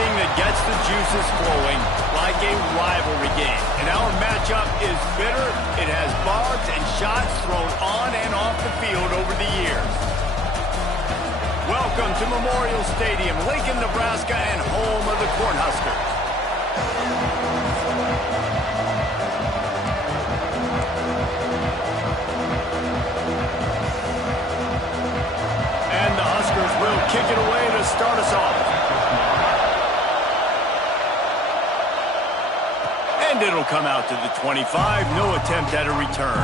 thing that gets the juices flowing like a rivalry game. And our matchup is bitter. It has barbs and shots thrown on and off the field over the years. Welcome to Memorial Stadium, Lincoln, Nebraska, and home of the Cornhuskers. And the Huskers will kick it away to start us off. And it'll come out to the 25, no attempt at a return.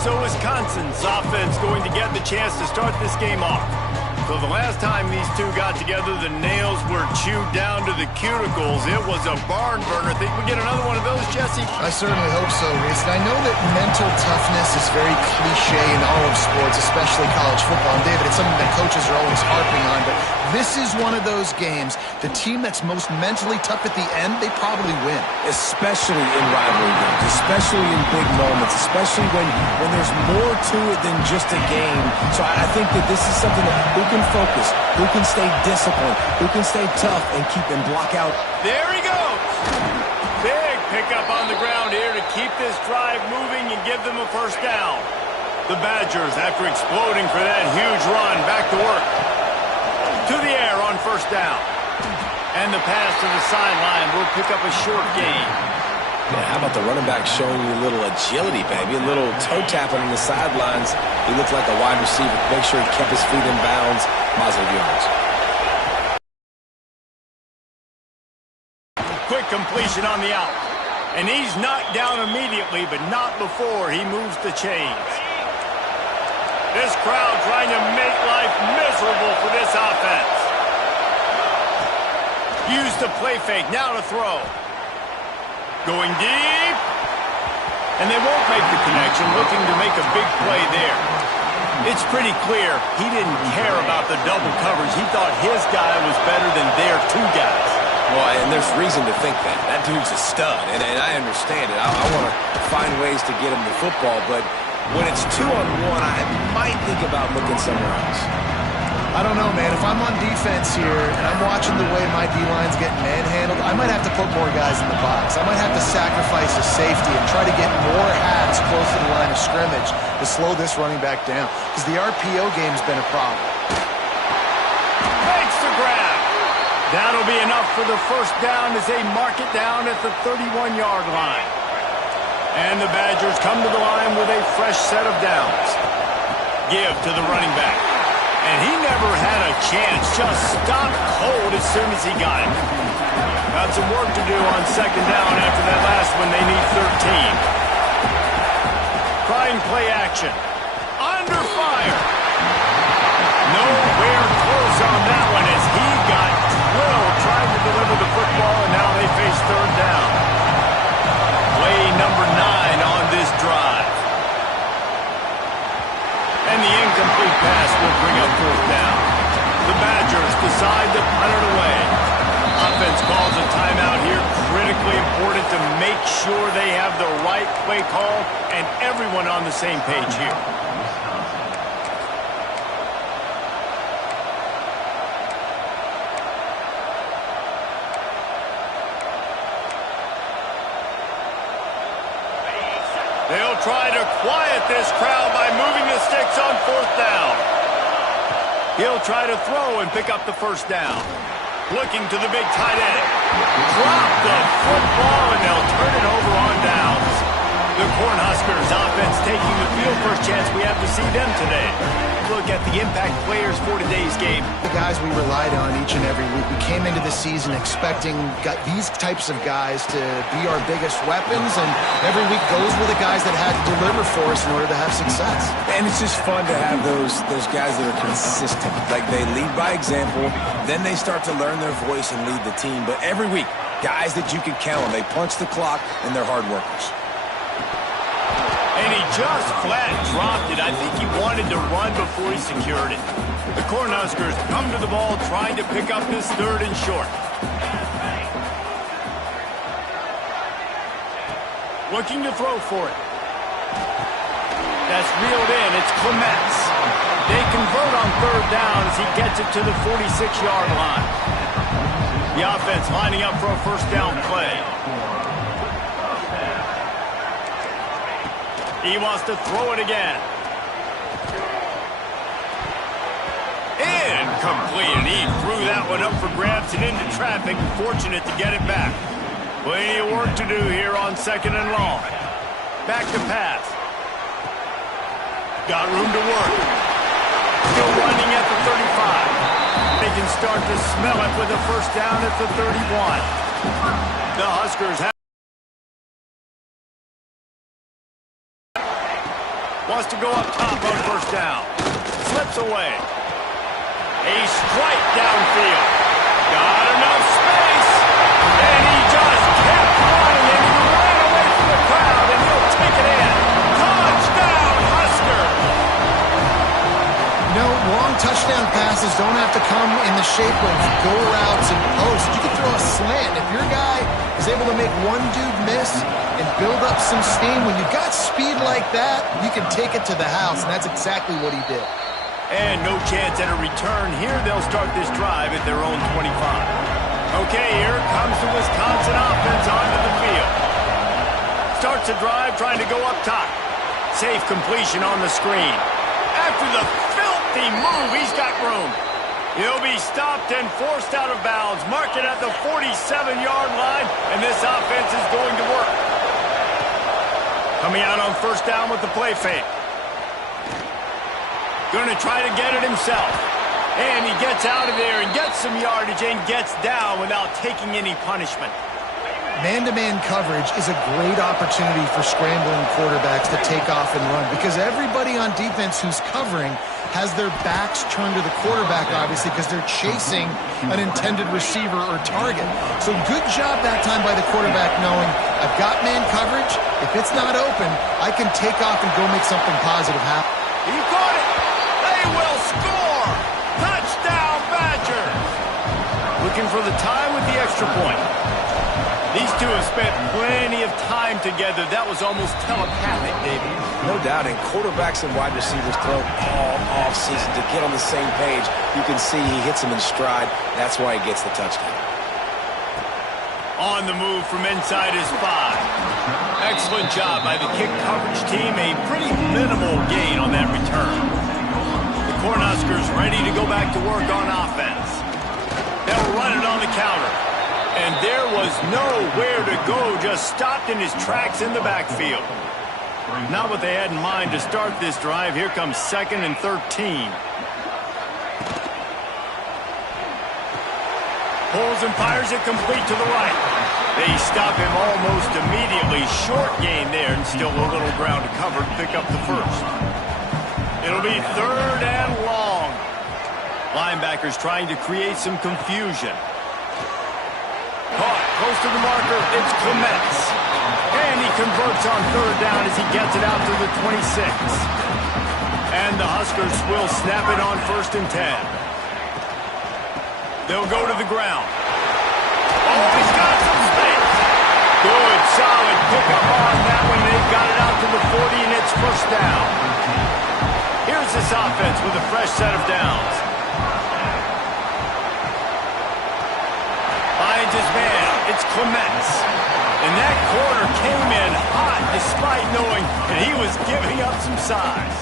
So Wisconsin's offense going to get the chance to start this game off. So the last time these two got together, the nails were chewed down to the cuticles. It was a barn burner. Think we get another one of those, Jesse? I certainly hope so, Reese. And I know that mental toughness is very cliche in all of sports, especially college football. And David, it's something that coaches are always harping on, but this is one of those games. The team that's most mentally tough at the end, they probably win. Especially in rivalry games, especially in big moments, especially when there's more to it than just a game. So I think that this is something that who can focus, who can stay disciplined, who can stay tough and keep and block out. There he goes. Big pickup on the ground here to keep this drive moving and give them a first down. The Badgers, after exploding for that huge run, back to work. To the air on first down. And the pass to the sideline will pick up a short gain. Yeah, how about the running back showing you a little agility, baby? A little toe tapping on the sidelines. He looked like a wide receiver. Make sure he kept his feet in bounds. Positive yards. Quick completion on the out. And he's knocked down immediately, but not before he moves the chains. This crowd trying to make life miserable for this offense. Used the play fake, now to throw. Going deep. And they won't make the connection, looking to make a big play there. It's pretty clear he didn't care about the double coverage. He thought his guy was better than their two guys. Well, and there's reason to think that. That dude's a stud, and I understand it. I want to find ways to get him the football, but when it's 2-on-1, I might think about looking somewhere else. I don't know, man. If I'm on defense here and I'm watching the way my D-line's getting manhandled, I might have to put more guys in the box. I might have to sacrifice a safety and try to get more hats close to the line of scrimmage to slow this running back down, because the RPO game's been a problem. Makes the grab. That'll be enough for the first down as they mark it down at the 31-yard line. And the Badgers come to the line with a fresh set of downs. Give to the running back. And he never had a chance, just stopped cold as soon as he got it. Got some work to do on second down after that last one. They need 13. Trying play action. Under fire. Nowhere close on that one as he got drilled trying to deliver the football, and now they face third down. Play number 9 on this drive. And the incomplete pass will bring up fourth down. The Badgers decide to punt it away. Offense calls a timeout here. Critically important to make sure they have the right play call and everyone on the same page here. They'll try to quiet this crowd by moving the sticks on fourth down. He'll try to throw and pick up the first down. Looking to the big tight end. Drop the football, and they'll turn it over on downs. The Cornhuskers offense taking the field. First chance we have to see them today. Look at the impact players for today's game. The guys we relied on each and every week. We came into the season expecting these types of guys to be our biggest weapons, and every week those were the guys that had to deliver for us in order to have success. And it's just fun to have those guys that are consistent. Like, they lead by example, then they start to learn their voice and lead the team. But every week, guys that you can count on. They punch the clock, and they're hard workers. And he just flat dropped it. I think he wanted to run before he secured it. The Cornhuskers come to the ball trying to pick up this third and short. Looking to throw for it. That's reeled in. It's Clements. They convert on third down as he gets it to the 46-yard line. The offense lining up for a first down play. He wants to throw it again. Incomplete, and he threw that one up for grabs and into traffic. Fortunate to get it back. Plenty of work to do here on 2nd and long. Back to pass. Got room to work. Still running at the 35. They can start to smell it with a first down at the 31. The Huskers have... Wants to go up top on first down. Slips away. A strike downfield. Got enough space. And he just kept running, and he ran away from the crowd, and he'll take it in. Touchdown, Huskers! No, long touchdown passes don't have to come in the shape of go routes and posts. You can throw a slant. If your guy is able to make one dude miss and build up some steam, when you've got speed like that, you can take it to the house, and that's exactly what he did. And no chance at a return here. They'll start this drive at their own 25. Okay, here comes the Wisconsin offense onto the field. Starts the drive trying to go up top. Safe completion on the screen. After the filthy move, he's got room. He'll be stopped and forced out of bounds. Mark it at the 47-yard line, and this offense is going to work. Coming out on first down with the play fake. Going to try to get it himself. And he gets out of there and gets some yardage and gets down without taking any punishment. Man-to-man coverage is a great opportunity for scrambling quarterbacks to take off and run, because everybody on defense who's covering has their backs turned to the quarterback, obviously, because they're chasing an intended receiver or target. So good job that time by the quarterback knowing, I've got man coverage. If it's not open, I can take off and go make something positive happen. He caught it. They will score. Touchdown, Badgers. Looking for the tie with the extra point. These two have spent plenty of time together. That was almost telepathic, David. No doubt, and quarterbacks and wide receivers throw all offseason to get on the same page. You can see he hits him in stride. That's why he gets the touchdown. On the move from inside his 5. Excellent job by the kick coverage team. A pretty minimal gain on that return. The Cornhuskers ready to go back to work on offense. They'll run it on the counter. And there was nowhere to go, just stopped in his tracks in the backfield. Not what they had in mind to start this drive. Here comes 2nd and 13. Pulls and fires it complete to the right. They stop him almost immediately. Short gain there, and still a little ground to cover to pick up the first. It'll be 3rd and long. Linebackers trying to create some confusion. Caught close to the marker. It's Clements. And he converts on 3rd down as he gets it out to the 26. And the Huskers will snap it on 1st and 10. They'll go to the ground. Oh, he's got some space. Good, solid pickup on that one. They've got it out to the 40, and it's 1st down. Here's this offense with a fresh set of downs. Finds his man. It's Clements. And that corner came in hot despite knowing that he was giving up some size.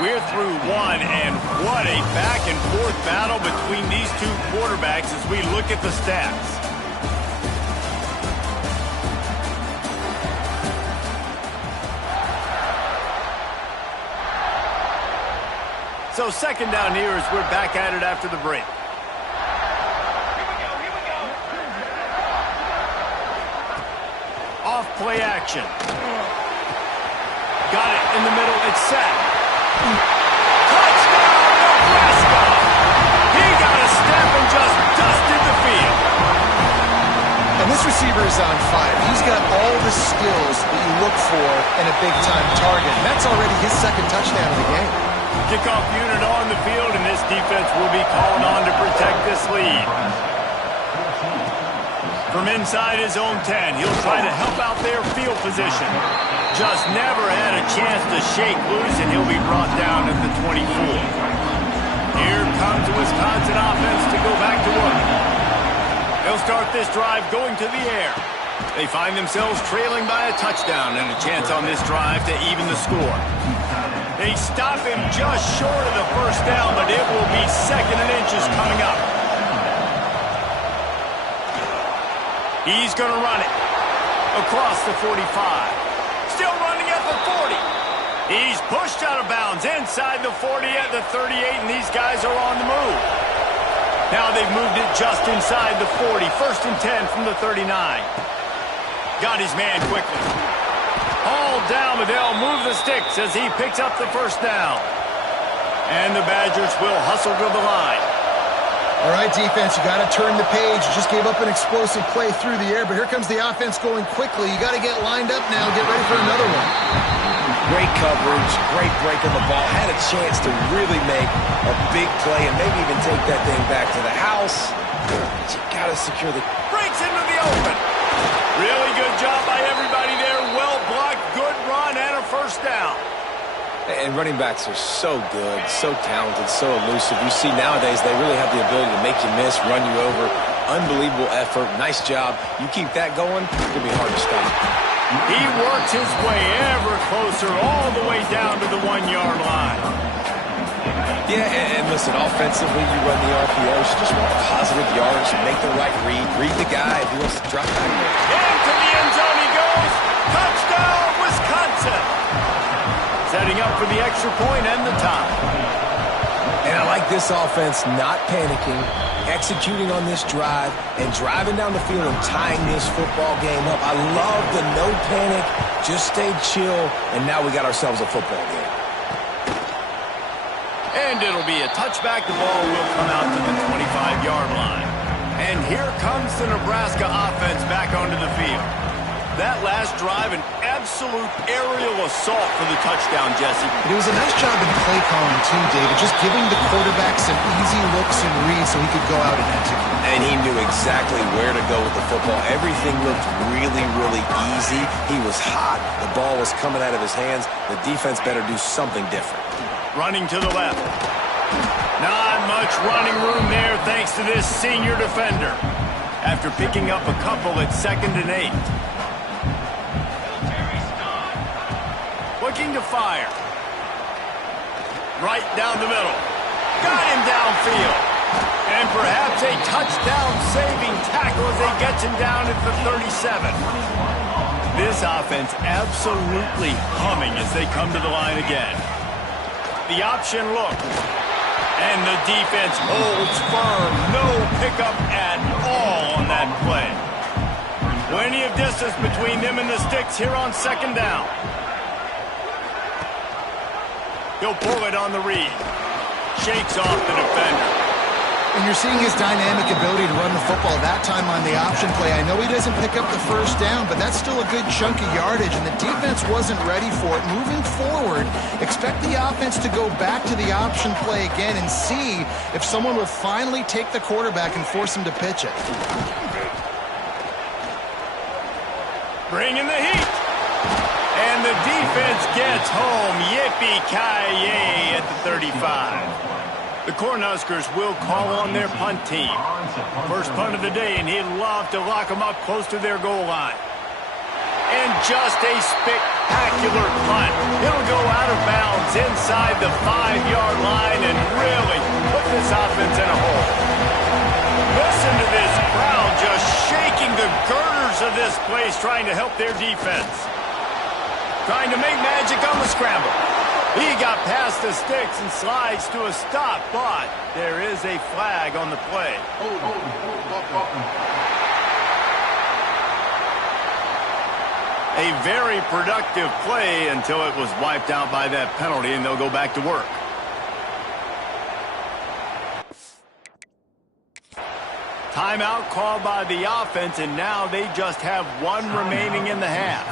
We're through one, and what a back-and-forth battle between these two quarterbacks as we look at the stats. So 2nd down here as we're back at it after the break. Off play action. Got it in the middle. It's set. Touchdown, Nebraska! He got a step and just dusted the field. And this receiver is on fire. He's got all the skills that you look for in a big-time target. And that's already his 2nd touchdown of the game. Kickoff unit on the field, and this defense will be calling on to protect this lead. From inside his own 10, he'll try to help out their field position. Just never had a chance to shake loose, and he'll be brought down at the 24. Here comes the Wisconsin offense to go back to work. They'll start this drive going to the air. They find themselves trailing by a touchdown and a chance on this drive to even the score. They stop him just short of the first down, but it will be 2nd and inches coming up. He's going to run it across the 45. Still running at the 40. He's pushed out of bounds inside the 40 at the 38, and these guys are on the move. Now they've moved it just inside the 40. 1st and 10 from the 39. Got his man quickly. Hauled down, but they'll move the sticks as he picks up the 1st down. And the Badgers will hustle to the line. All right, defense, you got to turn the page. You just gave up an explosive play through the air, but here comes the offense going quickly. You got to get lined up now. Get ready for another one. Great coverage, great break on the ball. Had a chance to really make a big play and maybe even take that thing back to the house. But you got to secure the... Breaks into the open. Really good job by everybody there. Well blocked, good run, and a 1st down. And running backs are so good, so talented, so elusive. You see nowadays they really have the ability to make you miss, run you over. Unbelievable effort. Nice job. You keep that going, it's going to be hard to stop. He works his way ever closer all the way down to the 1-yard line. Yeah, and listen, offensively, you run the RPOs. You just want positive yards, make the right read the guy if he wants to drop back. Into the end zone he goes. Touchdown, Wisconsin. Setting up for the extra point and the tie. And I like this offense not panicking, executing on this drive, and driving down the field and tying this football game up. I love the no panic, just stay chill, and now we got ourselves a football game. And it'll be a touchback. The ball will come out to the 25-yard line. And here comes the Nebraska offense back onto the field. That last drive, an absolute aerial assault for the touchdown, Jesse. It was a nice job in play calling, too, David, just giving the quarterback some easy looks and reads so he could go out and execute. And he knew exactly where to go with the football. Everything looked really, really easy. He was hot. The ball was coming out of his hands. The defense better do something different. Running to the left. Not much running room there thanks to this senior defender. After picking up a couple at 2nd and 8. Looking to fire. Right down the middle. Got him downfield. And perhaps a touchdown-saving tackle as they gets him down at the 37. This offense absolutely humming as they come to the line again. The option look. And the defense holds firm. No pickup at all on that play. Plenty of distance between them and the sticks here on 2nd down. He'll pull it on the read. Shakes off the defender. And you're seeing his dynamic ability to run the football that time on the option play. I know he doesn't pick up the 1st down, but that's still a good chunk of yardage, and the defense wasn't ready for it. Moving forward, expect the offense to go back to the option play again and see if someone will finally take the quarterback and force him to pitch it. Bringing the heat. And the defense gets home. Yippee-ki-yay at the 35. The Cornhuskers will call on their punt team. First punt of the day, and he'd love to lock them up close to their goal line. And just a spectacular punt. It'll go out of bounds inside the 5-yard line and really put this offense in a hole. Listen to this crowd just shaking the girders of this place trying to help their defense. Trying to make magic on the scramble. He got past the sticks and slides to a stop, but there is a flag on the play. A very productive play until it was wiped out by that penalty, and they'll go back to work. Timeout called by the offense, and now they just have one remaining in the half.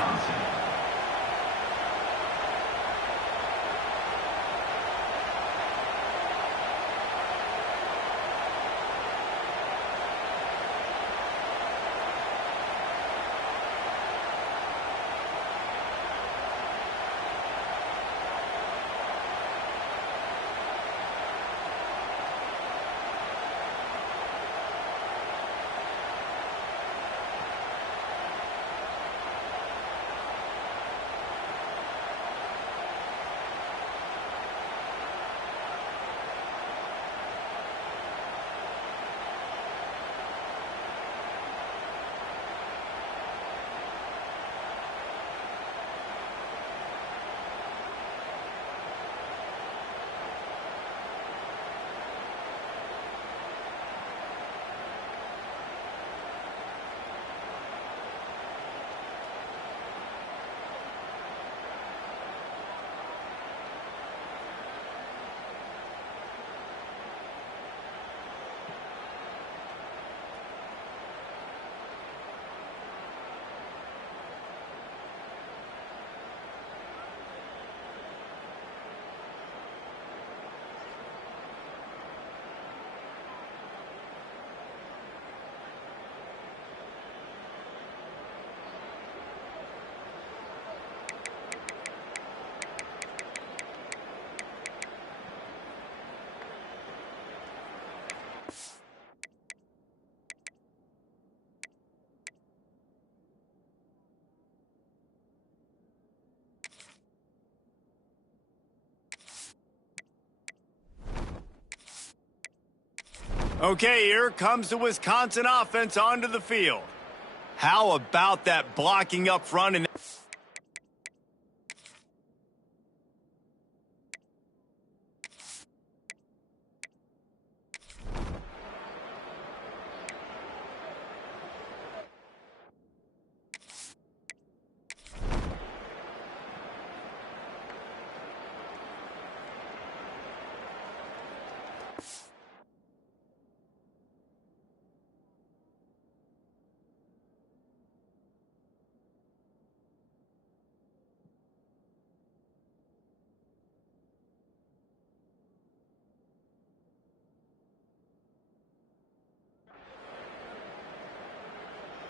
Okay, here comes the Wisconsin offense onto the field. How about that blocking up front? And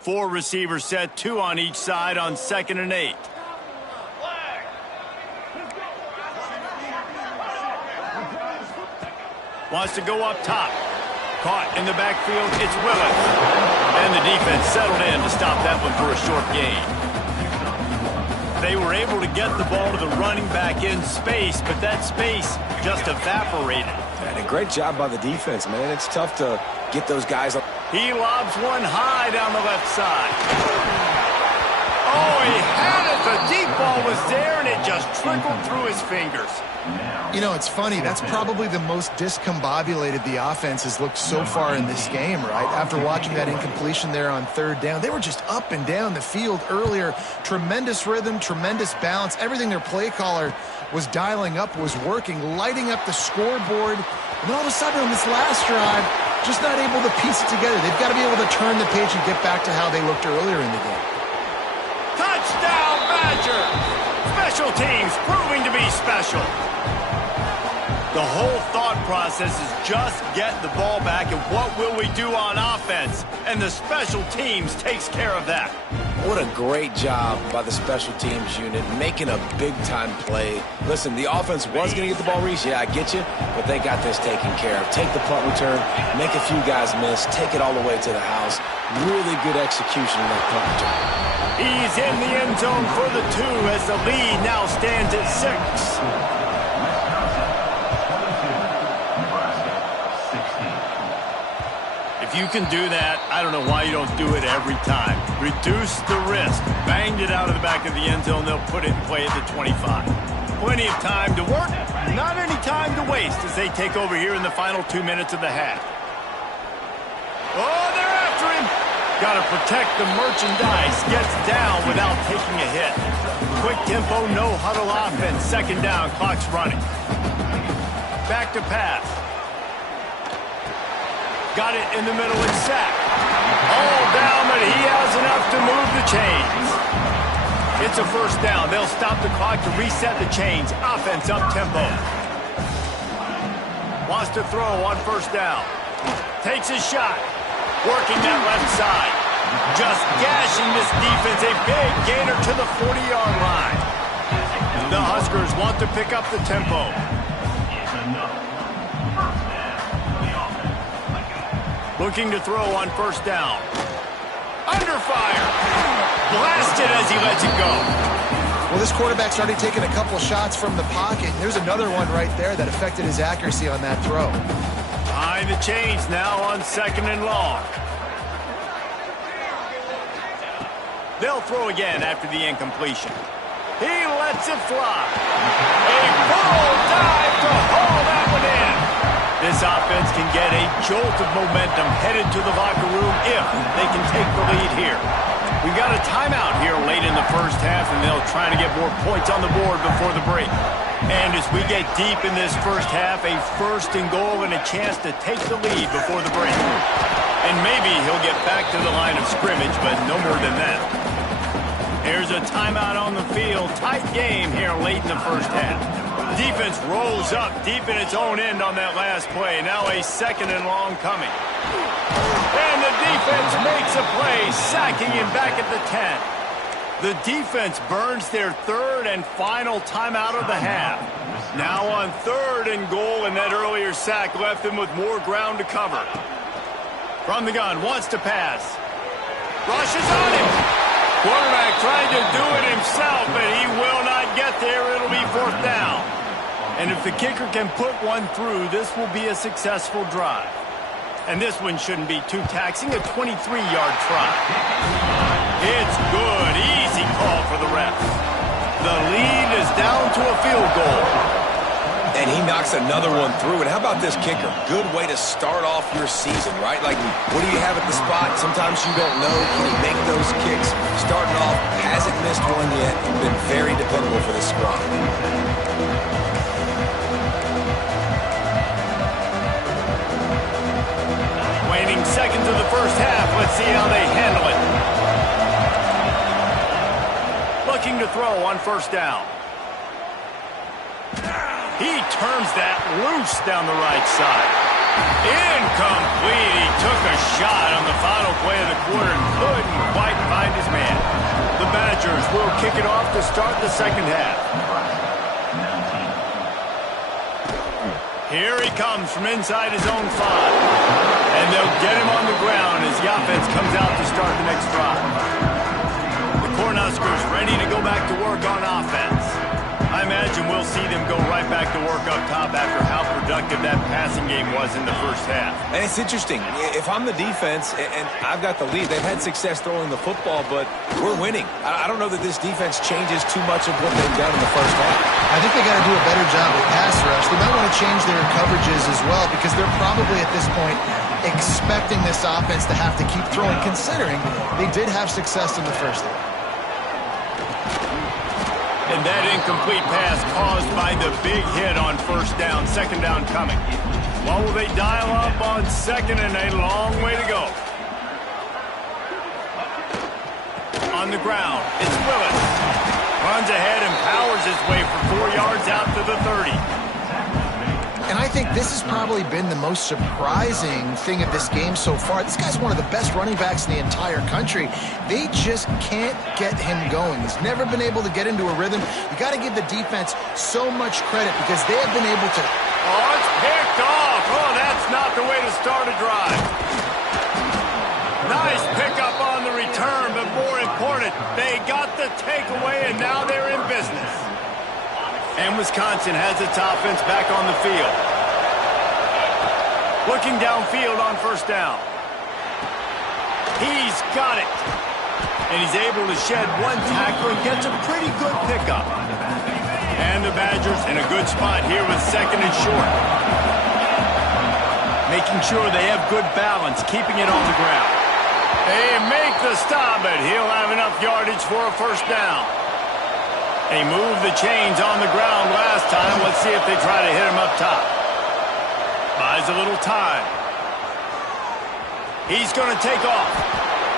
four receivers set, 2 on each side on 2nd and 8. Wants to go up top. Caught in the backfield, it's Willis. And the defense settled in to stop that one for a short gain. They were able to get the ball to the running back in space, but that space just evaporated. And a great job by the defense, man. It's tough to get those guys up. He lobs one high down the left side. Oh, he had it. The deep ball was there, and it just trickled through his fingers. You know, it's funny. That's probably the most discombobulated the offense has looked so far in this game, right? After watching that incompletion there on 3rd down, they were just up and down the field earlier. Tremendous rhythm, tremendous balance. Everything their play caller was dialing up was working, lighting up the scoreboard. And all of a sudden on this last drive, just not able to piece it together. They've got to be able to turn the page and get back to how they looked earlier in the game. Touchdown, Badger! Special teams proving to be special. The whole thought process is just get the ball back and what will we do on offense? And the special teams takes care of that. What a great job by the special teams unit, making a big-time play. Listen, the offense was going to get the ball reached. Yeah, I get you, but they got this taken care of. Take the punt return, make a few guys miss, take it all the way to the house. Really good execution in that punt return. He's in the end zone for the 2 as the lead now stands at 6. If you can do that, I don't know why you don't do it every time. Reduce the risk. Banged it out of the back of the end zone. They'll put it in play at the 25. Plenty of time to work. Not any time to waste as they take over here in the final 2 minutes of the half. Oh, they're after him. Got to protect the merchandise. Gets down without taking a hit. Quick tempo, no huddle offense. 2nd down, clock's running. Back to pass. Got it in the middle and sack. All down, but he has enough to move the chains. It's a 1st down. They'll stop the clock to reset the chains. Offense up-tempo. Wants to throw on 1st down. Takes a shot. Working that left side. Just gashing this defense. A big gainer to the 40-yard line. The Huskers want to pick up the tempo. Looking to throw on 1st down. Under fire. Blasted as he lets it go. Well, this quarterback's already taken a couple shots from the pocket. There's another one right there that affected his accuracy on that throw. Behind the chains now on 2nd and long. They'll throw again after the incompletion. He lets it fly. A full dive to haul that one in. This offense can get a jolt of momentum headed to the locker room if they can take the lead here. We've got a timeout here late in the 1st half, and they'll try to get more points on the board before the break. And as we get deep in this 1st half, a 1st and goal and a chance to take the lead before the break. And maybe he'll get back to the line of scrimmage, but no more than that. Here's a timeout on the field. Tight game here late in the 1st half. Defense rolls up deep in its own end on that last play. Now a 2nd and long coming. And the defense makes a play, sacking him back at the 10. The defense burns their 3rd and final timeout of the half. Now on 3rd and goal, and that earlier sack left them with more ground to cover. From the gun, wants to pass. Rushes on him. Quarterback trying to do it himself, but he will not get there. It'll be 4th down. And if the kicker can put one through, this will be a successful drive. And this one shouldn't be too taxing, a 23-yard try. It's good. Easy call for the ref. The lead is down to a field goal. And he knocks another one through. And how about this kicker? Good way to start off your season, right? Like, what do you have at the spot? Sometimes you don't know. Can he make those kicks? Starting off, hasn't missed one yet. Been very dependable for this squad. Waning seconds of the first half. Let's see how they handle it. Looking to throw on first down. He turns that loose down the right side. Incomplete. He took a shot on the final play of the quarter and couldn't quite find his man. The Badgers will kick it off to start the second half. Here he comes from inside his own 5. And they'll get him on the ground as the offense comes out to start the next drive. The Cornhuskers ready to go back to work on offense. I imagine we'll see them go right back to work up top after how productive that passing game was in the first half. And it's interesting. If I'm the defense and I've got the lead, they've had success throwing the football, but we're winning. I don't know that this defense changes too much of what they've done in the first half. I think they got to do a better job with pass rush. They might want to change their coverages as well because they're probably at this point expecting this offense to have to keep throwing, considering they did have success in the first half. And that incomplete pass caused by the big hit on first down. Second down coming. What will they dial up on second and a long way to go? On the ground, it's Willis. Runs ahead and powers his way for 4 yards out to the 30. And I think this has probably been the most surprising thing of this game so far. This guy's one of the best running backs in the entire country. They just can't get him going. He's never been able to get into a rhythm. You got to give the defense so much credit because they have been able to... Oh, it's picked off. Oh, that's not the way to start a drive. Nice pickup on the return, but more important, they got the takeaway, and now they're in business. And Wisconsin has its offense back on the field. Looking downfield on first down. He's got it. And he's able to shed one tackle and gets a pretty good pickup. And the Badgers in a good spot here with second and short. Making sure they have good balance, keeping it on the ground. They make the stop, but he'll have enough yardage for a first down. They moved the chains on the ground last time. Let's see if they try to hit him up top. Buys a little time. He's going to take off.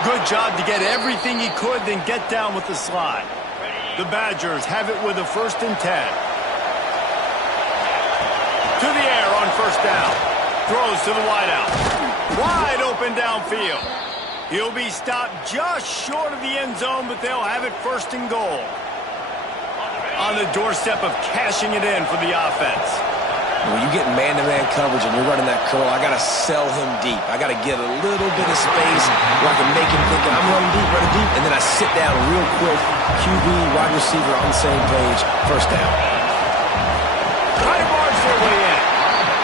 Good job to get everything he could, then get down with the slide. The Badgers have it with a 1st and 10. To the air on first down. Throws to the wideout. Wide open downfield. He'll be stopped just short of the end zone, but they'll have it 1st and goal. On the doorstep of cashing it in for the offense. When you get man-to-man coverage and you're running that curl, I got to sell him deep. I got to get a little bit of space where I can make him think I'm running deep, and then I sit down real quick. QB, wide receiver on the same page. First down. Try to march their way in.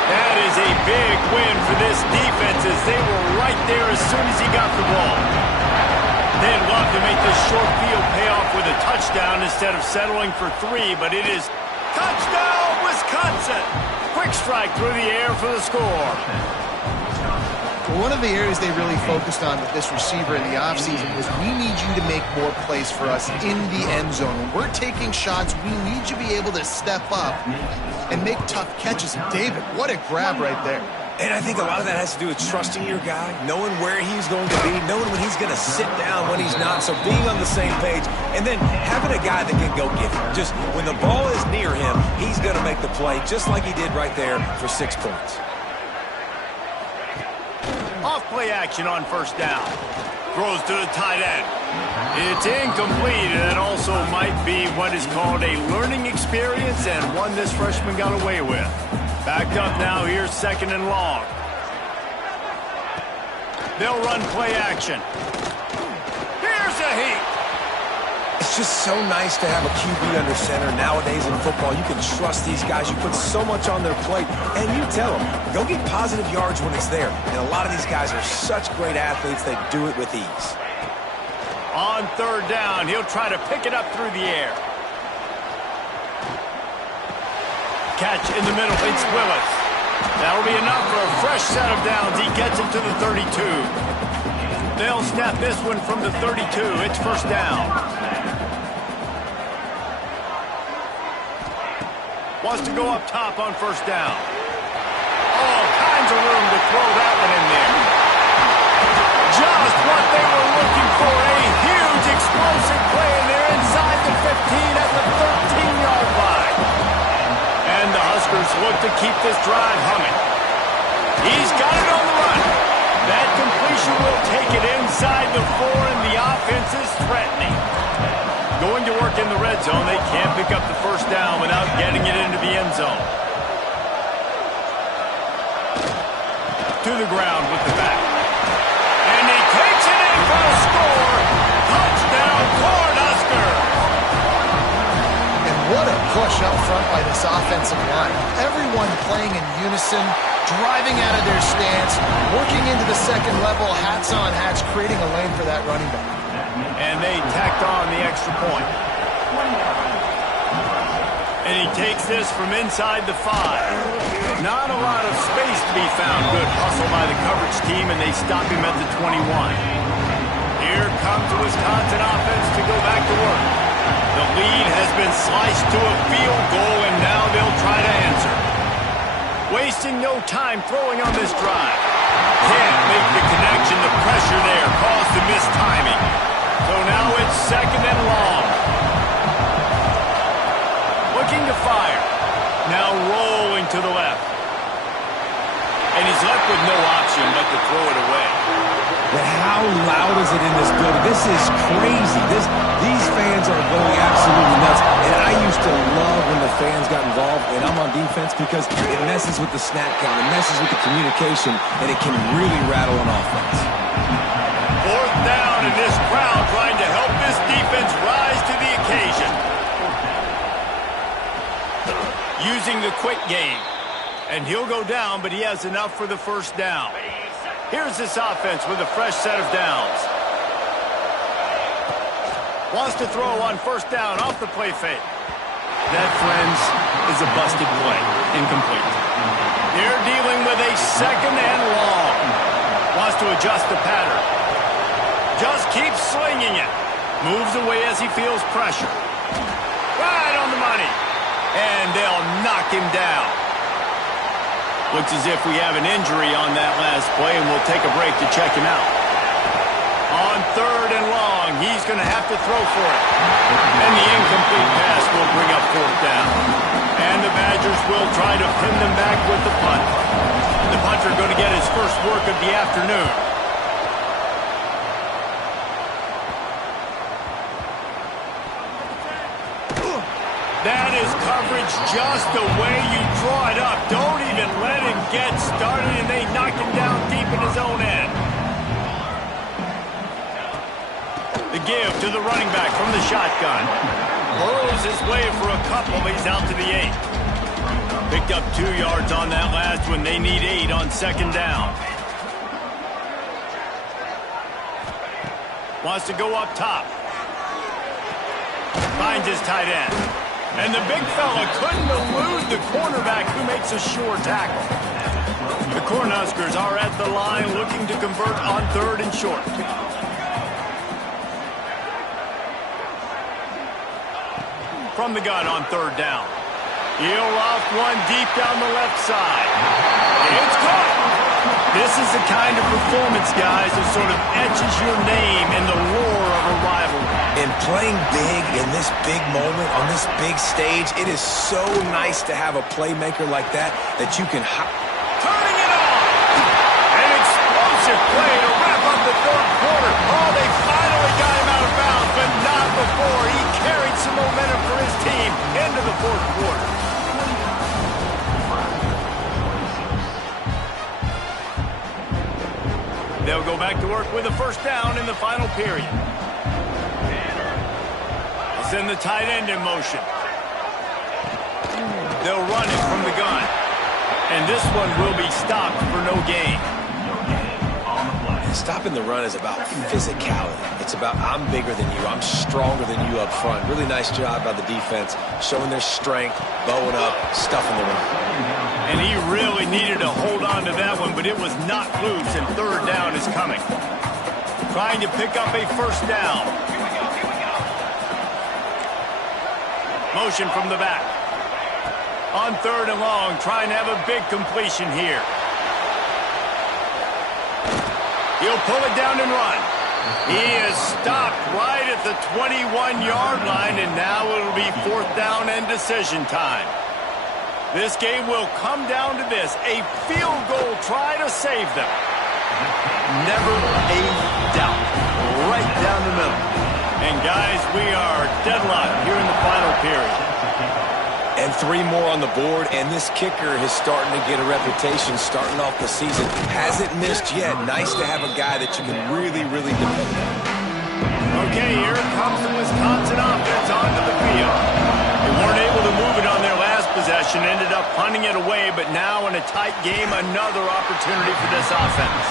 That is a big win for this defense as they were right there as soon as he got the ball. They'd love to make this short field pay off with a touchdown instead of settling for 3, but it is touchdown, Wisconsin! Quick strike through the air for the score. Well, one of the areas they really focused on with this receiver in the offseason was we need you to make more plays for us in the end zone. When we're taking shots, we need you to be able to step up and make tough catches. And David, what a grab right there. And I think a lot of that has to do with trusting your guy, knowing where he's going to be, knowing when he's going to sit down, when he's not. So being on the same page, and then having a guy that can go get it. Just when the ball is near him, he's going to make the play, just like he did right there for 6 points. Off play action on first down. Throws to the tight end. It's incomplete, and it also might be what is called a learning experience and one this freshman got away with. Backed up now, here's 2nd and long. They'll run play action. Here's a heat. It's just so nice to have a QB under center. Nowadays in football, you can trust these guys. You put so much on their plate, and you tell them, go get positive yards when it's there. And a lot of these guys are such great athletes, they do it with ease. On third down, he'll try to pick it up through the air. Catch in the middle, it's Willis. That'll be enough for a fresh set of downs. He gets it to the 32. They'll snap this one from the 32. It's first down. Wants to go up top on first down. All kinds of room to throw that one in there. Just what they were looking for. A huge explosive play, and they're inside the 15 at the 13-yard line. And the Huskers look to keep this drive humming. He's got it on the run. That completion will take it inside the 4, and the offense is threatening. Going to work in the red zone. They can't pick up the first down without getting it into the end zone. To the ground with the back. And he takes it in for a score. Touchdown, Cornhuskers. And what a push up front by this offensive line. Everyone playing in unison, driving out of their stance, working into the second level, hats on hats, creating a lane for that running back. And they tacked on the extra point. And he takes this from inside the 5. Not a lot of space to be found. Good hustle by the coverage team, and they stop him at the 21. Here comes the Wisconsin offense to go back to work. The lead has been sliced to a field goal, and now they'll try to answer. Wasting no time throwing on this drive. Can't make the connection. The pressure there caused the missed timing. So now it's second and long. Looking to fire. Now rolling to the left. And he's left with no option but to throw it away. But how loud is it in this building? This is crazy. These fans are going absolutely nuts. And I used to love when the fans got involved, and I'm on defense, because it messes with the snap count, it messes with the communication, and it can really rattle an offense. Fourth down, and this crowd trying to help this defense rise to the occasion. Using the quick game. And he'll go down, but he has enough for the first down. Here's this offense with a fresh set of downs. Wants to throw on first down off the play fake. That, friends, is a busted play. Incomplete. They're dealing with a second and long. Wants to adjust the pattern. Just keeps slinging it. Moves away as he feels pressure. Right on the money. And they'll knock him down. Looks as if we have an injury on that last play, and we'll take a break to check him out. On third and long, he's going to have to throw for it. And the incomplete pass will bring up fourth down. And the Badgers will try to pin them back with the punt. The punter going to get his first work of the afternoon. That is coverage just the way you draw it up. Don't even let him get started, and they knock him down deep in his own end. The give to the running back from the shotgun. Burrows his way for a couple. He's out to the 8. Picked up 2 yards on that last one. They need 8 on second down. Wants to go up top. Finds his tight end. And the big fella couldn't elude the cornerback who makes a sure tackle. The Cornhuskers are at the line looking to convert on third and short. From the gun on third down. He'll loft one deep down the left side. It's caught. This is the kind of performance, guys, that sort of etches your name in the roar of a rivalry. And playing big in this big moment, on this big stage, it is so nice to have a playmaker like that you can... Turning it on! An explosive play to wrap up the third quarter. Oh, they finally got him out of bounds, but not before. He carried some momentum for his team into the fourth quarter. They'll go back to work with a first down in the final period. send the tight end in motion. They'll run it from the gun. And this one will be stopped for no gain. Stopping the run is about physicality. It's about I'm bigger than you. I'm stronger than you up front. Really nice job by the defense, showing their strength, bowing up, stuffing the run. And he really needed to hold on to that one, but it was not loose, and third down is coming. Trying to pick up a first down. Motion from the back. On third and long, trying to have a big completion here. He'll pull it down and run. He is stopped right at the 21-yard line, and now it'll be fourth down and decision time. This game will come down to this, a field goal try to save them. Never a doubt. Right down the middle. And guys, we are deadlocked here in the final period. And 3 more on the board, and this kicker is starting to get a reputation starting off the season. Hasn't missed yet. Nice to have a guy that you can really, really depend on. Okay, here comes the Wisconsin offense onto the field. They weren't able to move it on their last possession, ended up punting it away, but now in a tight game, another opportunity for this offense.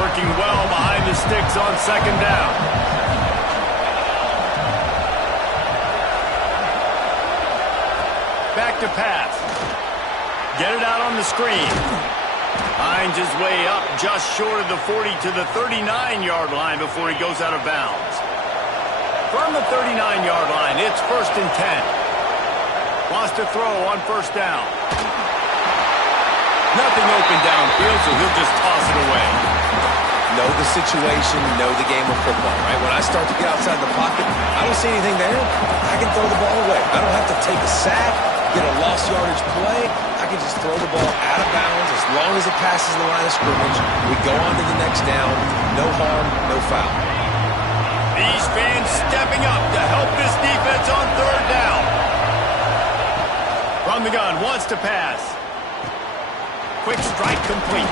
Working well behind the sticks on second down. Back to pass. Get it out on the screen. Finds his way up just short of the 40 to the 39-yard line before he goes out of bounds. From the 39-yard line, it's first and 10. Wants to throw on first down. Nothing open downfield, so he'll just toss it away. Know the situation, know the game of football, right? When I start to get outside the pocket, I don't see anything there. I can throw the ball away. I don't have to take a sack, get a lost yardage play. I can just throw the ball out of bounds as long as it passes the line of scrimmage. We go on to the next down. No harm, no foul. These fans stepping up to help this defense on third down. From the gun, wants to pass. Quick strike complete.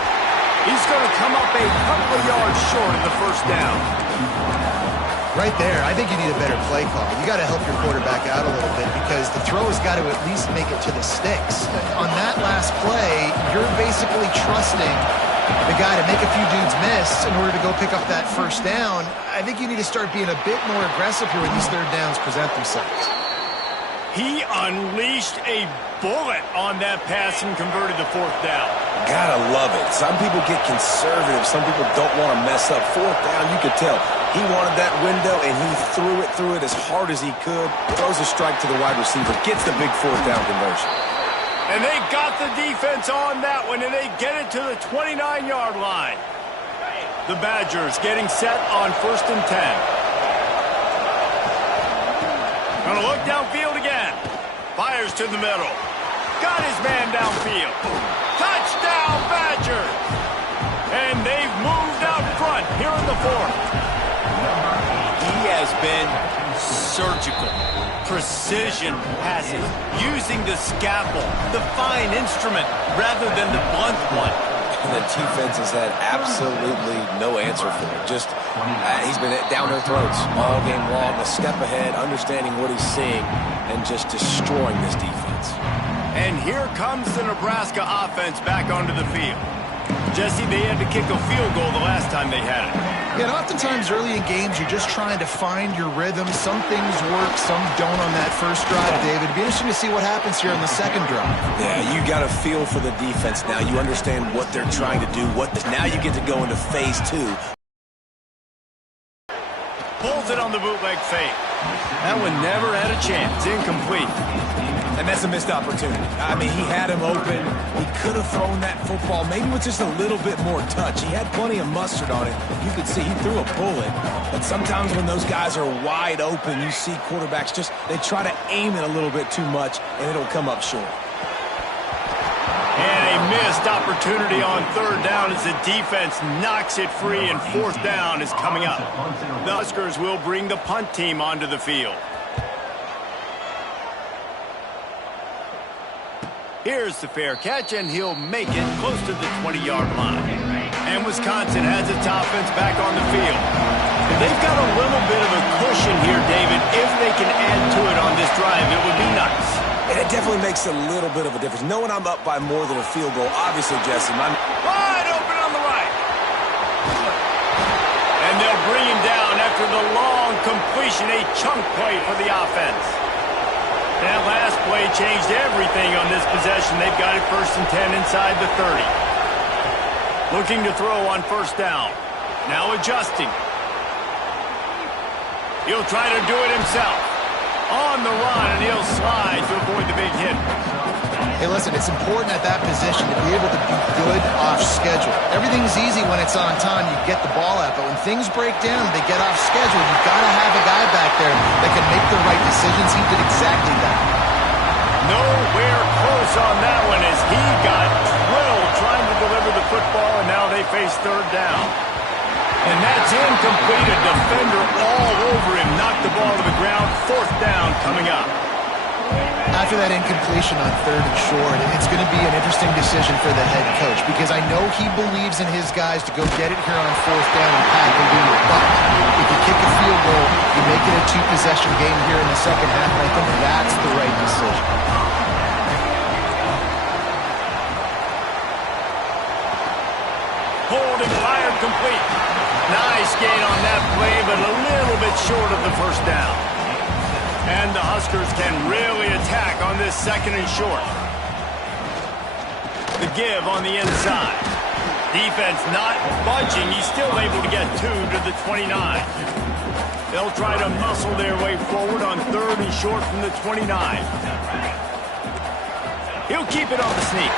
He's going to come up a couple of yards short of the first down. Right there, I think you need a better play call. You got to help your quarterback out a little bit because the throw has got to at least make it to the sticks. On that last play, you're basically trusting the guy to make a few dudes miss in order to go pick up that first down. I think you need to start being a bit more aggressive here when these third downs present themselves. He unleashed a bullet on that pass and converted the fourth down. Gotta love it. Some people get conservative. Some people don't want to mess up. Fourth down, you could tell. He wanted that window, and he threw it as hard as he could. Throws a strike to the wide receiver. Gets the big fourth down conversion. And they got the defense on that one, and they get it to the 29-yard line. The Badgers getting set on first and 10. Gonna look downfield again. Fires to the middle. Got his man downfield. Touchdown, Badgers! And they've moved out front here in the fourth. He has been surgical. Precision passes. Using the scalpel, the fine instrument, rather than the blunt one. The defense has had absolutely no answer for it. Just, he's been down their throats all game long, a step ahead, understanding what he's seeing, and just destroying this defense. And here comes the Nebraska offense back onto the field. Jesse, they had to kick a field goal the last time they had it. Yeah, and oftentimes early in games, you're just trying to find your rhythm. Some things work, some don't on that first drive, David. It'd be interesting to see what happens here on the second drive. Yeah, you got a feel for the defense now. You understand what they're trying to do. Now you get to go into phase 2. Pulls it on the bootleg fake. That one never had a chance. Incomplete. And that's a missed opportunity. I mean, he had him open. He could have thrown that football maybe with just a little bit more touch. He had plenty of mustard on it. You could see he threw a bullet. But sometimes when those guys are wide open, you see quarterbacks they try to aim it a little bit too much, and it'll come up short. And a missed opportunity on third down as the defense knocks it free, and fourth down is coming up. The Huskers will bring the punt team onto the field. Here's the fair catch, and he'll make it close to the 20-yard line. And Wisconsin has its offense back on the field. They've got a little bit of a cushion here, David. If they can add to it on this drive, it would be nice. And it definitely makes a little bit of a difference. Knowing I'm up by more than a field goal, obviously, Jesse, wide open on the right. And they'll bring him down after the long completion, a chunk play for the offense. That last play changed everything on this possession. They've got it 1st and 10 inside the 30. Looking to throw on 1st down. Now adjusting. He'll try to do it himself. On the run, and he'll slide to avoid the big hit. Hey, listen, it's important at that position to be able to be good off schedule. Everything's easy when it's on time. You get the ball out, but when things break down, they get off schedule. You've got to have a guy back there that can make the right decisions. He did exactly that. Nowhere close on that one as he got drilled trying to deliver the football, and now they face 3rd down. And that's incomplete. A defender all over him. Knocked the ball to the ground. 4th down coming up. After that incompletion on 3rd and short, it's going to be an interesting decision for the head coach because I know he believes in his guys to go get it here on 4th down and pad the lead. But if you kick a field goal, you make it a 2-possession game here in the 2nd half, and I think that's the right decision. Holding fired complete. Nice gain on that play, but a little bit short of the 1st down. And the Huskers can really attack on this 2nd and short. The give on the inside. Defense not budging. He's still able to get 2 to the 29. They'll try to muscle their way forward on 3rd and short from the 29. He'll keep it on the sneak.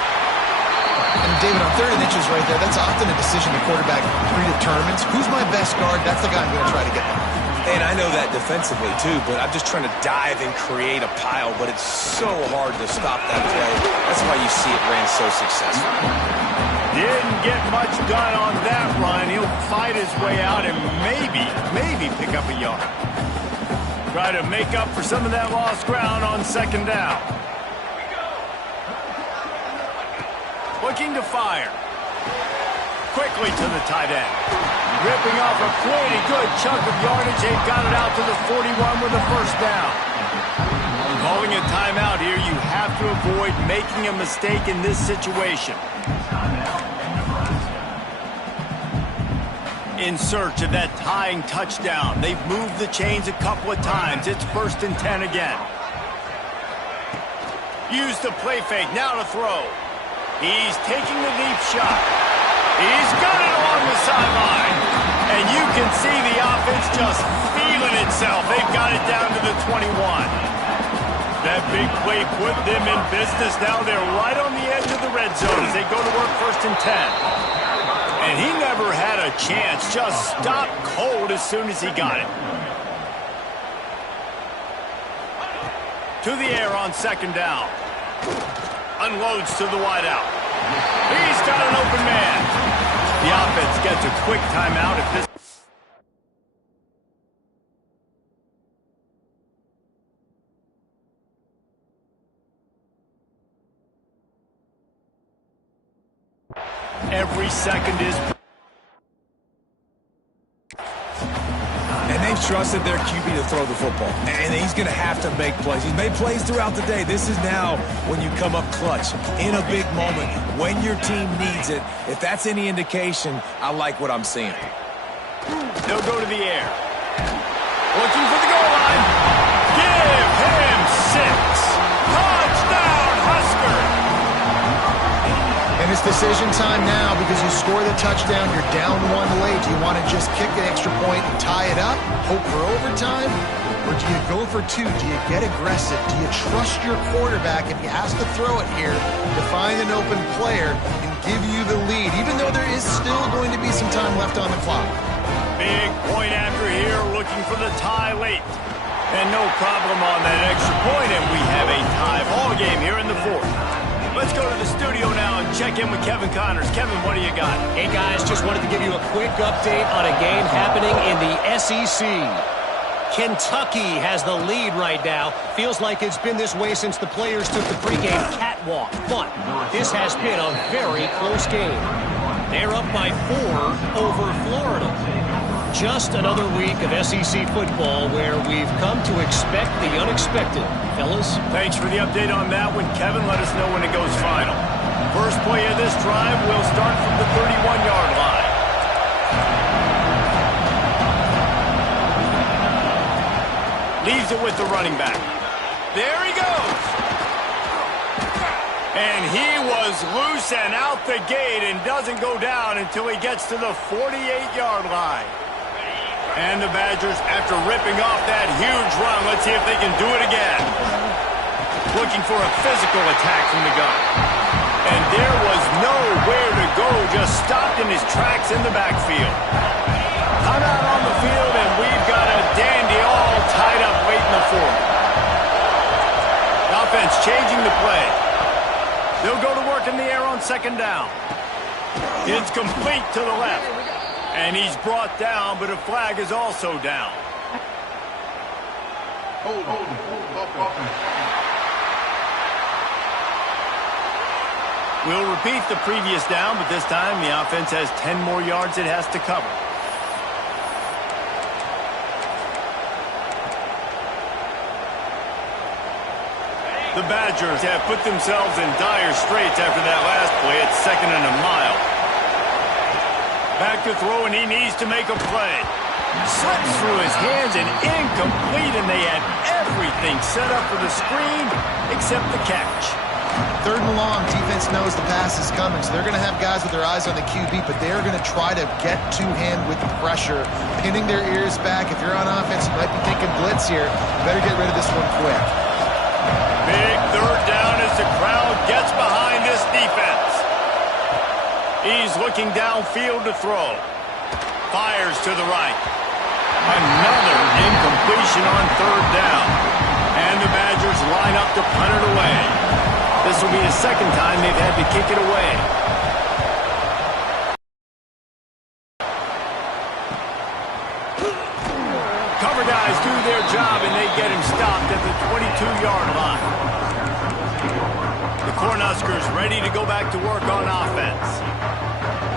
And David, on 3rd and inches right there, that's often a decision the quarterback predetermines. Who's my best guard? That's the guy I'm going to try to get there. And I know that defensively, too, but I'm just trying to dive and create a pile, but it's so hard to stop that play. That's why you see it ran so successful. Didn't get much done on that run. He'll fight his way out and maybe pick up a yard. Try to make up for some of that lost ground on 2nd down. Looking to fire. Quickly to the tight end. Ripping off a pretty good chunk of yardage. They've got it out to the 41 with a 1st down. Calling a timeout here. You have to avoid making a mistake in this situation. In search of that tying touchdown. They've moved the chains a couple of times. It's 1st and 10 again. Use the play fake. Now to throw. He's taking the deep shot. He's got it along the sideline. And you can see the offense just feeling itself. They've got it down to the 21. That big play put them in business. Now they're right on the edge of the red zone as they go to work 1st and 10. And he never had a chance. Just stopped cold as soon as he got it. To the air on 2nd down. Unloads to the wideout. He's got an open man. The offense gets a quick timeout at this. Every second is. And they've trusted their QB to throw the football. And he's going to have to make plays. He's made plays throughout the day. This is now when you come up clutch in a big moment when your team needs it. If that's any indication, I like what I'm seeing. They'll go to the air. Looking for the goal line. Give him 6. Touchdown, Husker. And it's decision time now because you score the touchdown, you're down 1 late. Do you want to just kick an extra point and tie it up, hope for overtime? Or do you go for 2? Do you get aggressive? Do you trust your quarterback if he has to throw it here to find an open player and give you the lead, even though there is still going to be some time left on the clock? Big point after here, looking for the tie late. And no problem on that extra point, and we have a tie ball game here in the 4th. Let's go to the studio now and check in with Kevin Connors. Kevin, what do you got? Hey, guys, just wanted to give you a quick update on a game happening in the SEC. Kentucky has the lead right now. Feels like it's been this way since the players took the pregame catwalk. But this has been a very close game. They're up by 4 over Florida. Just another week of SEC football where we've come to expect the unexpected. Fellas? Thanks for the update on that one, Kevin. Let us know when it goes final. First play of this drive will start from the 31-yard line. Leaves it with the running back. There he goes. And he was loose and out the gate and doesn't go down until he gets to the 48-yard line. And the Badgers, after ripping off that huge run, let's see if they can do it again. Looking for a physical attack from the gun. And there was nowhere to go, just stopped in his tracks in the backfield. Come out on the field, and we've got a dandy all tied up late in the fourth. The offense changing the play. They'll go to work in the air on second down. It's complete to the left. And he's brought down, but a flag is also down. We'll repeat the previous down, but this time the offense has 10 more yards it has to cover. The Badgers have put themselves in dire straits after that last play at 2nd and a mile. Back to throw, and he needs to make a play. Slips through his hands and incomplete, and they had everything set up for the screen except the catch. 3rd and long, defense knows the pass is coming, so they're going to have guys with their eyes on the QB, but they're going to try to get to him with pressure, pinning their ears back. If you're on offense, you might be thinking blitz here. Better get rid of this one quick. Big 3rd down as the crowd gets behind this defense. He's looking downfield to throw. Fires to the right. Another incompletion on 3rd down. And the Badgers line up to punt it away. This will be the 2nd time they've had to kick it away. Cover guys do their job, and they get him stopped at the 22-yard line. The Cornhuskers ready to go back to work on offense.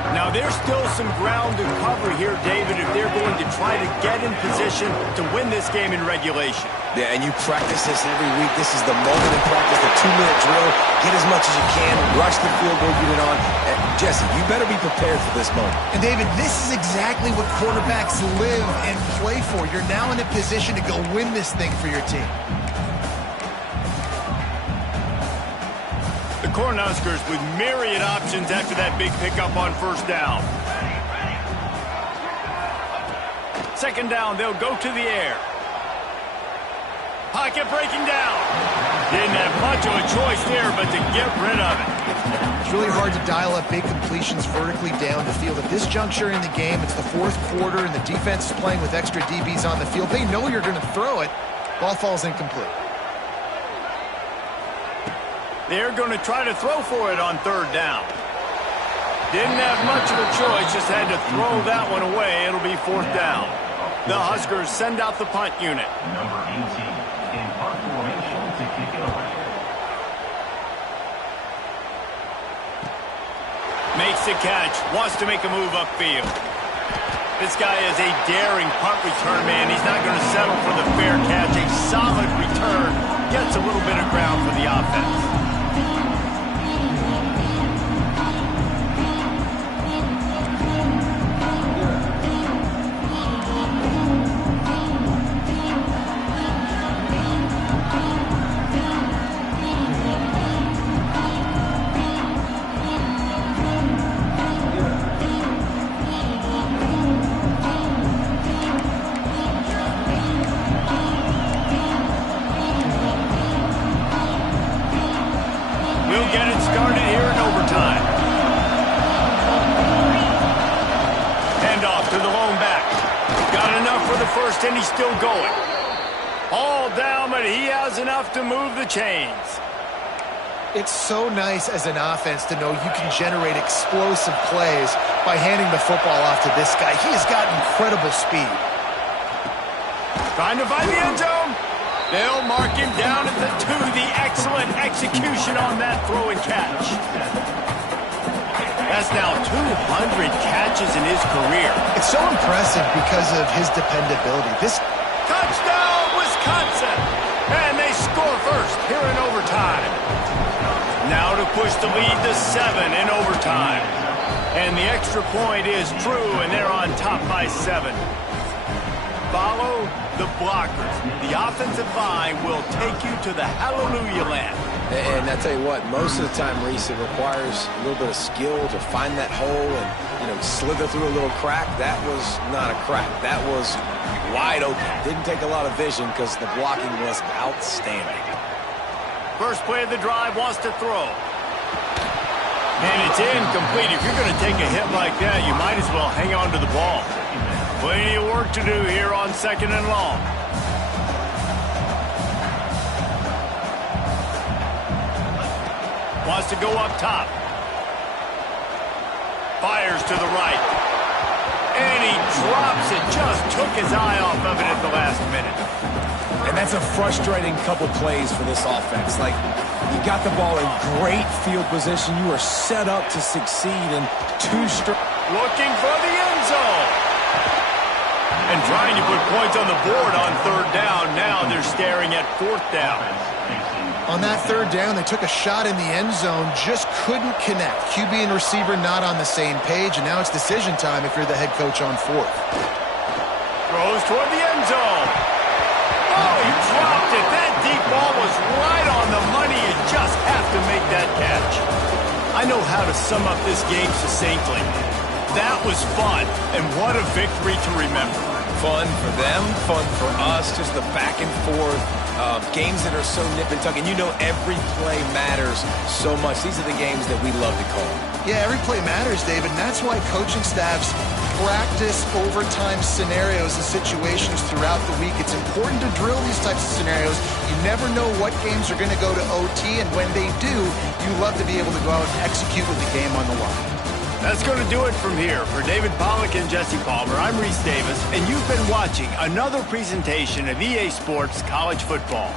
Now, there's still some ground to cover here, David, if they're going to try to get in position to win this game in regulation. Yeah, and you practice this every week. This is the moment in practice, the 2-minute drill. Get as much as you can, rush the field goal, get it on. And Jesse, you better be prepared for this moment. And David, this is exactly what quarterbacks live and play for. You're now in a position to go win this thing for your team. The Cornhuskers with myriad options after that big pickup on 1st down. 2nd down, they'll go to the air. Pocket breaking down. Didn't have much of a choice there, but to get rid of it. It's really hard to dial up big completions vertically down the field. At this juncture in the game, it's the 4th quarter, and the defense is playing with extra DBs on the field. They know you're going to throw it. Ball falls incomplete. They're going to try to throw for it on 3rd down. Didn't have much of a choice, just had to throw that one away. It'll be 4th down. The Huskers send out the punt unit. Number 18 in punt formation to kick it away. Makes the catch, wants to make a move upfield. This guy is a daring punt return man. He's not going to settle for the fair catch. A solid return gets a little bit of ground for the offense. And he's still going. All down, but he has enough to move the chains. It's so nice as an offense to know you can generate explosive plays by handing the football off to this guy. He has got incredible speed. Trying to find the end zone. They'll mark him down at the 2. The excellent execution on that throw and catch. That's now 200 catches in his career. It's so impressive because of his dependability. This Touchdown, Wisconsin! And they score first here in overtime. Now to push the lead to 7 in overtime. And the extra point is true, and they're on top by 7. Follow the blockers. The offensive line will take you to the hallelujah land. And I tell you what, most of the time, Reese, it requires a little bit of skill to find that hole and, slither through a little crack. That was not a crack. That was wide open. Didn't take a lot of vision because the blocking was outstanding. First play of the drive, wants to throw. And it's incomplete. If you're going to take a hit like that, you might as well hang on to the ball. Plenty of work to do here on 2nd and long. Wants to go up top. Fires to the right. And he drops it. Just took his eye off of it at the last minute. And that's a frustrating couple plays for this offense. Like, you got the ball in great field position. You are set up to succeed in 2 straight. Looking for the end zone. And trying to put points on the board on 3rd down. Now they're staring at 4th down. On that 3rd down, they took a shot in the end zone, just couldn't connect. QB and receiver not on the same page, and now it's decision time if you're the head coach on 4th. Throws toward the end zone. Oh, he dropped it. That deep ball was right on the money. You just have to make that catch. I know how to sum up this game succinctly. That was fun, and what a victory to remember. Fun for them, fun for us, just the back and forth. Games that are so nip and tuck, and every play matters so much. These are the games that we love to call. Yeah, every play matters, David, and that's why coaching staffs practice overtime scenarios and situations throughout the week. It's important to drill these types of scenarios. You never know what games are going to go to OT, and when they do, you love to be able to go out and execute with the game on the line. That's going to do it from here. For David Pollack and Jesse Palmer, I'm Reese Davis, and you've been watching another presentation of EA Sports College Football.